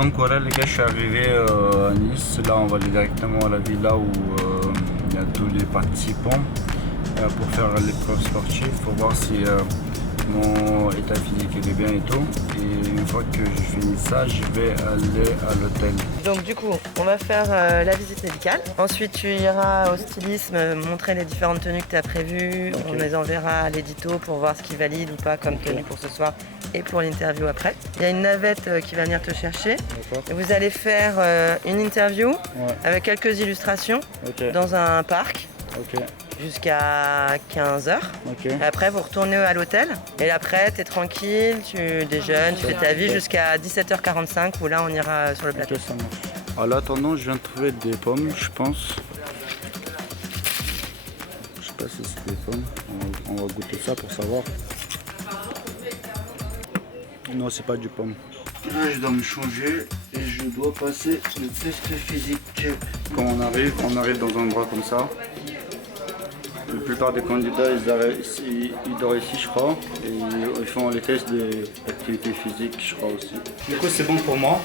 Donc voilà les gars, je suis arrivé à Nice. Là on va aller directement à la villa où il y a tous les participants pour faire l'épreuve sportive, pour voir si mon état physique il est bien et tout. Et une fois que je finis ça, je vais aller à l'hôtel. Donc du coup, on va faire la visite médicale. Ensuite, tu iras au stylisme montrer les différentes tenues que tu as prévues. Okay. On les enverra à l'édito pour voir ce qui valide ou pas comme tenue pour ce soir et pour l'interview après. Il y a une navette qui va venir te chercher. Et vous allez faire une interview avec quelques illustrations dans un parc. Jusqu'à 15h. Après, vous retournez à l'hôtel. Et après, tu es tranquille, tu déjeunes, tu fais ta vie jusqu'à 17h45 où là, on ira sur le plateau. En attendant, je viens de trouver des pommes, je pense. Je sais pas si c'est des pommes. On va goûter ça pour savoir. Non, c'est pas du pomme. Là, je dois me changer et je dois passer le test physique. Quand on arrive dans un endroit comme ça. La plupart des candidats, ils dorment ici, je crois, et ils font les tests d'activité physique, je crois aussi. Du coup, c'est bon pour moi.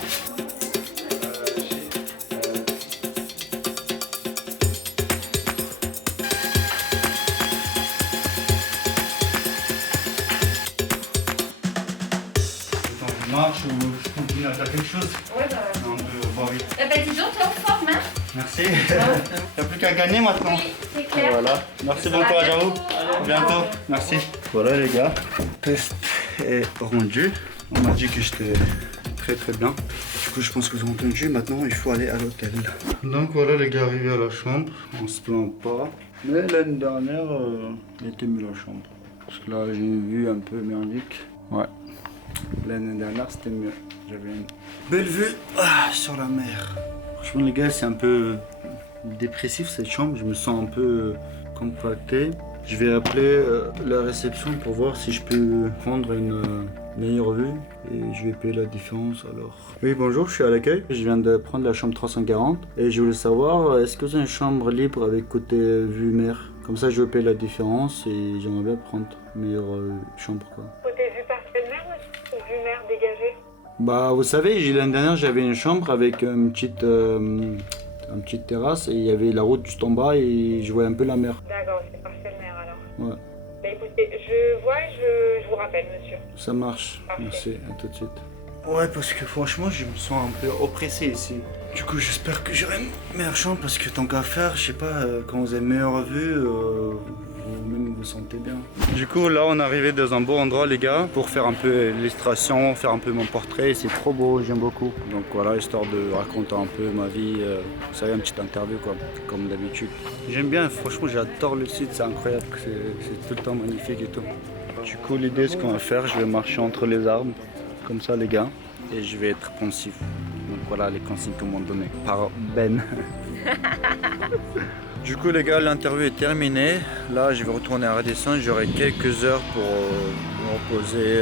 Attends, je marche ou je continue à faire quelque chose? Ouais, bah ouais. Non, on peut voir vite. Bah dis donc, t'es en forme, hein? Merci. Il n'y a plus qu'à gagner maintenant. Oui, c'est clair. Voilà. Merci, bon courage à vous. À bientôt. Merci. Voilà les gars, le test est rendu. On m'a dit que j'étais très bien. Du coup, je pense que vous avez entendu. Maintenant, il faut aller à l'hôtel. Donc voilà les gars, arrivés à la chambre. On se plaint pas. Mais l'année dernière, elle était mieux la chambre. Parce que là, j'ai une vue un peu merdique. Ouais. L'année dernière, c'était mieux. J'avais une belle vue sur la mer. Franchement les gars, c'est un peu dépressif cette chambre, je me sens un peu compacté. Je vais appeler la réception pour voir si je peux prendre une meilleure vue et je vais payer la différence alors. Oui bonjour, je suis à l'accueil. Je viens de prendre la chambre 340 et je voulais savoir, est-ce que vous avez une chambre libre avec côté vue mer? Comme ça je vais payer la différence et j'aimerais bien prendre une meilleure chambre quoi. Côté vue partielle mer ou vue mer dégagée? Bah vous savez, l'année dernière j'avais une chambre avec une petite terrasse et il y avait la route juste en bas et je voyais un peu la mer. D'accord, c'est partielle mer alors. Ouais. Bah écoutez, je vois et je vous rappelle monsieur. Ça marche, Parfait. Merci, à tout de suite. Ouais parce que franchement je me sens un peu oppressé ici. Du coup j'espère que j'aurai une meilleure chambre parce que tant qu'à faire, je sais pas, quand vous avez une meilleure vue, vous-même vous sentez bien. Du coup là on est arrivé dans un beau endroit les gars pour faire un peu l'illustration, faire un peu mon portrait, c'est trop beau, j'aime beaucoup. Donc voilà, histoire de raconter un peu ma vie, vous savez, une petite interview quoi, comme d'habitude. J'aime bien, franchement j'adore le site, c'est incroyable, c'est tout le temps magnifique et tout. Du coup l'idée ce qu'on va faire, je vais marcher entre les arbres, comme ça les gars, et je vais être pensif. Donc voilà les consignes qu'on m'a données par Ben. Du coup les gars, l'interview est terminée. Là je vais retourner à Radisson, j'aurai quelques heures pour me reposer,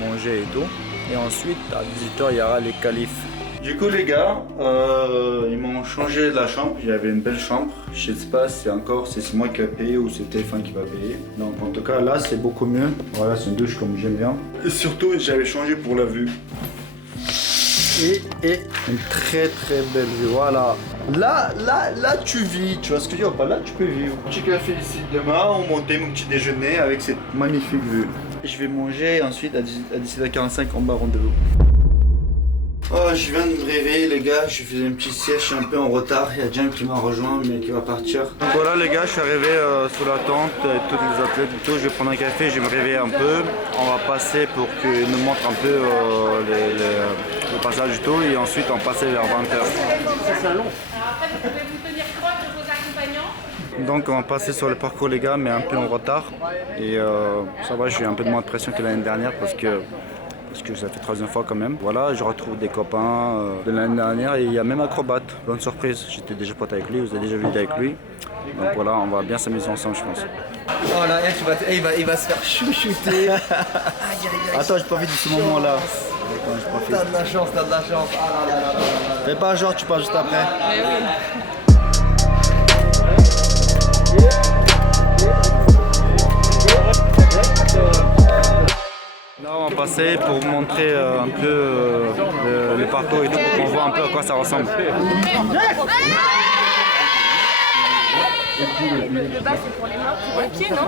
manger et tout. Et ensuite à 18h il y aura les qualifs. Du coup les gars, ils m'ont changé la chambre, j'avais une belle chambre. Je sais pas si c'est moi qui vais payer ou c'est TF1 qui va payer. Donc en tout cas là c'est beaucoup mieux. Voilà, c'est une douche comme j'aime bien. Et surtout j'avais changé pour la vue. Et une très belle vue, voilà. Là tu vis, tu vois ce que je veux dire? Bah là tu peux vivre. Petit café ici demain, on montait mon petit déjeuner avec cette magnifique vue. Je vais manger ensuite à 17h45 en bas rendez-vous. Oh, je viens de me réveiller les gars, je faisais une petite sieste, je suis un peu en retard, il y a Jem qui m'a rejoint mais qui va partir. Donc voilà les gars, je suis arrivé sous la tente, tous les athlètes et tout, je vais prendre un café, je vais me réveiller un peu. On va passer pour qu'ils nous montrent un peu le passage et tout et ensuite on passe vers 20h. C'est long. Alors après, vous pouvez vous tenir proche de vos accompagnants. Donc on va passer sur le parcours les gars, mais un peu en retard. Et ça va, j'ai un peu de moins de pression que l'année dernière parce que ça fait 3e fois quand même. Voilà, je retrouve des copains de l'année dernière et il y a même Acrobat. Bonne surprise, j'étais déjà pote avec lui, vous avez déjà vu avec lui. Donc voilà, on va bien s'amuser ensemble je pense. Oh là, il va se faire chouchouter. Attends, j'ai pas envie de ce moment-là. T'as de la chance. Ah là là là. Fais pas genre, tu pars juste après. Mais oui. Là, on va passer pour vous montrer un peu le parcours et tout, pour qu'on voit un peu à quoi ça ressemble. Le bas, c'est pour les mains, pour les pieds, non?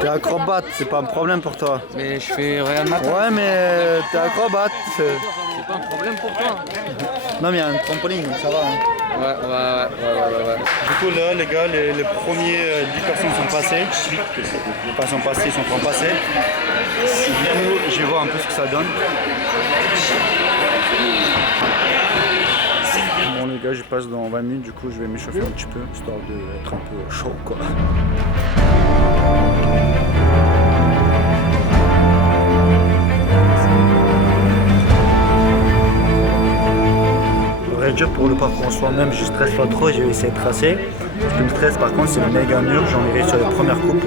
T'es acrobate, c'est pas un problème pour toi. Mais je fais rien de matin. Ouais, mais t'es acrobate. C'est pas un problème pour toi. Non, mais il y a un trampoline, donc ça va. Hein. Ouais. Du coup, là, les gars, les premiers 10 personnes sont passées. Pas sont passées, ils sont en train de passer. Du coup, je vais voir un peu ce que ça donne. Bon, les gars, je passe dans 20 minutes, du coup, je vais m'échauffer un petit peu, histoire d'être un peu chaud, quoi. Déjà pour le parcours en soi-même, je stresse pas trop, j'ai essayé de tracer. Ce qui me stresse par contre, c'est le méga mur. J'en ai réussi sur les premières coups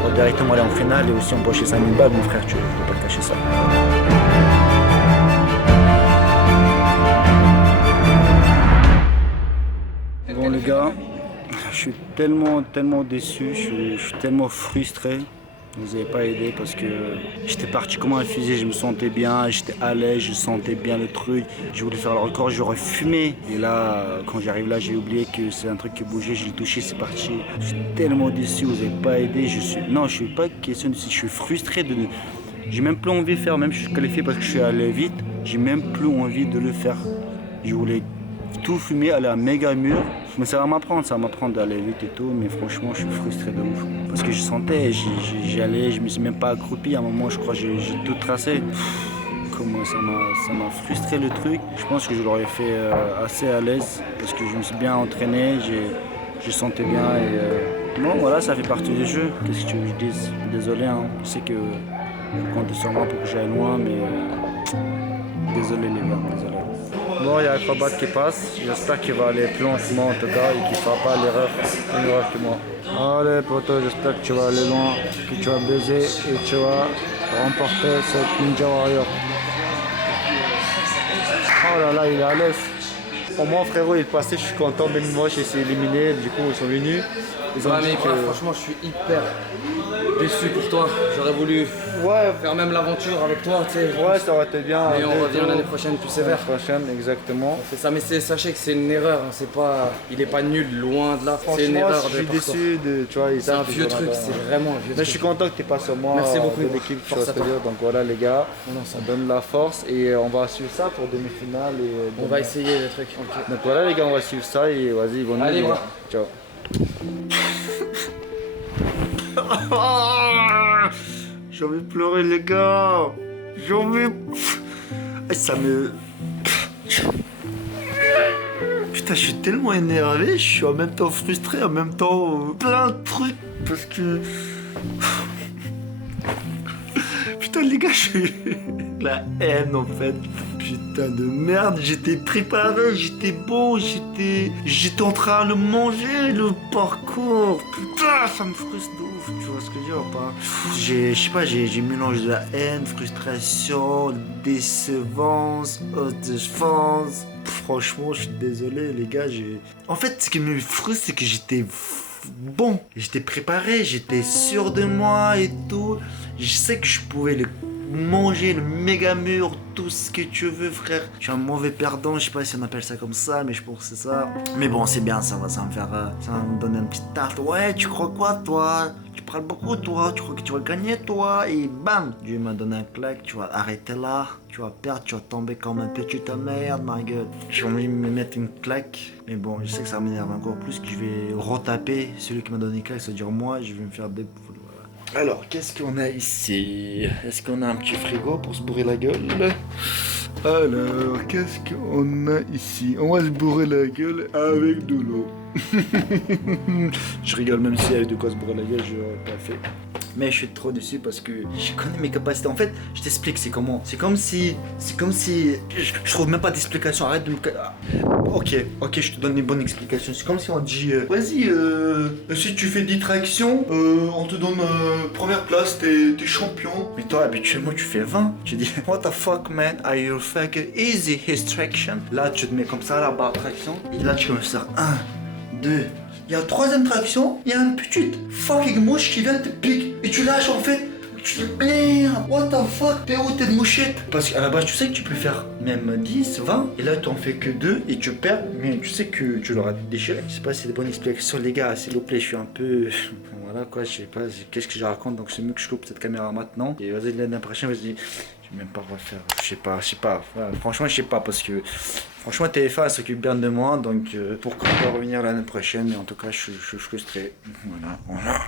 pour directement aller en finale et aussi empocher 5000 balles. Mon frère, tu peux pas te cacher ça. Bon les gars, je suis tellement déçu, je suis tellement frustré. Vous n'avez pas aidé parce que j'étais parti comme un fusil, je me sentais bien, j'étais à l'aise, je sentais bien le truc. Je voulais faire le record, j'aurais fumé. Et là, quand j'arrive là, j'ai oublié que c'est un truc qui bougeait, je l'ai touché, c'est parti. Je suis tellement déçu, vous n'avez pas aidé. Non, je suis pas question de... Je suis frustré de... J'ai même plus envie de faire, même si je suis qualifié parce que je suis allé vite, j'ai même plus envie de le faire. Je voulais tout fumer, aller à un méga mur. Mais ça va m'apprendre d'aller vite et tout, mais franchement je suis frustré de ouf. Parce que je sentais, j'y allais, je me suis même pas accroupi, à un moment je crois que j'ai tout tracé. Comment ça m'a frustré le truc. Je pense que je l'aurais fait assez à l'aise, parce que je me suis bien entraîné, je sentais bien et bon voilà, ça fait partie du jeu. Qu'est-ce que tu veux que je dise? Désolé, hein. Je sais que vous comptez sur moi pour que j'aille loin, mais désolé les gars, désolé. Bon, il y a Acrobat qui passe, j'espère qu'il va aller plus lentement en tout cas et qu'il ne fera pas l'erreur que moi. Allez poto, j'espère que tu vas aller loin, que tu vas baiser et tu vas remporter cette Ninja Warrior. Oh là là, il est à l'aise. Pour moi frérot, il est passé, je suis content, même moi j'ai essayé d'éliminer, du coup ils sont venus. Ils ont dit que... franchement, je suis hyper déçu pour toi. J'aurais voulu faire même l'aventure avec toi, tu sais. Ouais, ça aurait été bien. Mais on revient l'année prochaine plus sévère. L'année prochaine, exactement. C'est ça, mais sachez que c'est une erreur. Hein. C'est pas, il est pas nul, loin de là. C'est une erreur. Je suis déçu de, tu vois. C'est un vieux truc, c'est vraiment un vieux truc. Mais je suis content que tu passes sur moi. Merci beaucoup de l'équipe, tu vois ce que je veux dire. Donc voilà les gars, ça donne la force et on va suivre ça pour demi-finale. On va essayer le truc. Okay. Donc voilà les gars, on va suivre ça et vas-y, bonne nuit. Allez, bras. Ciao. J'ai envie de pleurer les gars. J'ai envie... Ça me... Putain, je suis tellement énervé, je suis en même temps frustré, en même temps plein de trucs parce que... Putain les gars, je suis... La haine en fait. Putain de merde, j'étais préparé, j'étais bon, j'étais en train de manger le parcours. Putain, ça me frustre de ouf, tu vois ce que je veux dire ou pas? Je sais pas, j'ai mélangé de la haine, frustration, décevance, défense. Franchement, je suis désolé les gars, En fait, ce qui me frustre, c'est que j'étais bon. J'étais préparé, j'étais sûr de moi et tout. Je sais que je pouvais manger le méga mur, tout ce que tu veux frère. Je suis un mauvais perdant, je sais pas si on appelle ça comme ça, mais je pense que c'est ça. Mais bon, c'est bien, ça va me donner une petite tarte. Ouais, tu crois quoi toi? Tu parles beaucoup toi, tu crois que tu vas gagner toi? Et bam, Dieu m'a donné un claque, tu vas arrêter là, tu vas perdre, tu vas tomber comme un petit ta merde, ma gueule. J'ai envie de me mettre une claque, mais bon, je sais que ça m'énerve encore plus, que je vais retaper celui qui m'a donné une claque, c'est-à-dire moi, je vais me faire des... Alors, qu'est-ce qu'on a ici? Est-ce qu'on a un petit frigo pour se bourrer la gueule? Alors, qu'est-ce qu'on a ici? On va se bourrer la gueule avec de l'eau. Je rigole, même si avec de quoi se bourrer la gueule, je l'aurais pas fait. Mais je suis trop déçu parce que je connais mes capacités. En fait, je t'explique, c'est comment. C'est comme si... Je trouve même pas d'explication. Arrête de me... Ok, je te donne une bonne explication. C'est comme si on dit... Vas-y, si tu fais 10 tractions, on te donne première place, t'es champion. Mais toi, habituellement, tu fais 20. Tu dis, what the fuck, man, are you fucking easy his traction? Là, tu te mets comme ça, la barre traction. Et là, tu commences à faire 1, 2, il y a une troisième traction, il y a une petite fucking mouche qui vient te piquer. Et tu lâches en fait. Tu dis merde, what the fuck, t'es où t'es de mouchette? Parce qu'à la base tu sais que tu peux faire même 10, 20 et là t'en fais que 2 et tu perds, mais tu sais que tu l'auras déchiré. Je sais pas si c'est des bonnes explications les gars, s'il vous plaît, je suis un peu... Voilà quoi, je sais pas, qu'est-ce que je raconte, donc c'est mieux que je coupe cette caméra maintenant. Et vas-y l'année prochaine, vas-y, je vais même pas refaire, je sais pas, voilà, franchement je sais pas parce que... Franchement TF1 s'occupe bien de moi, donc pourquoi pas revenir l'année prochaine, mais en tout cas je suis frustré, voilà.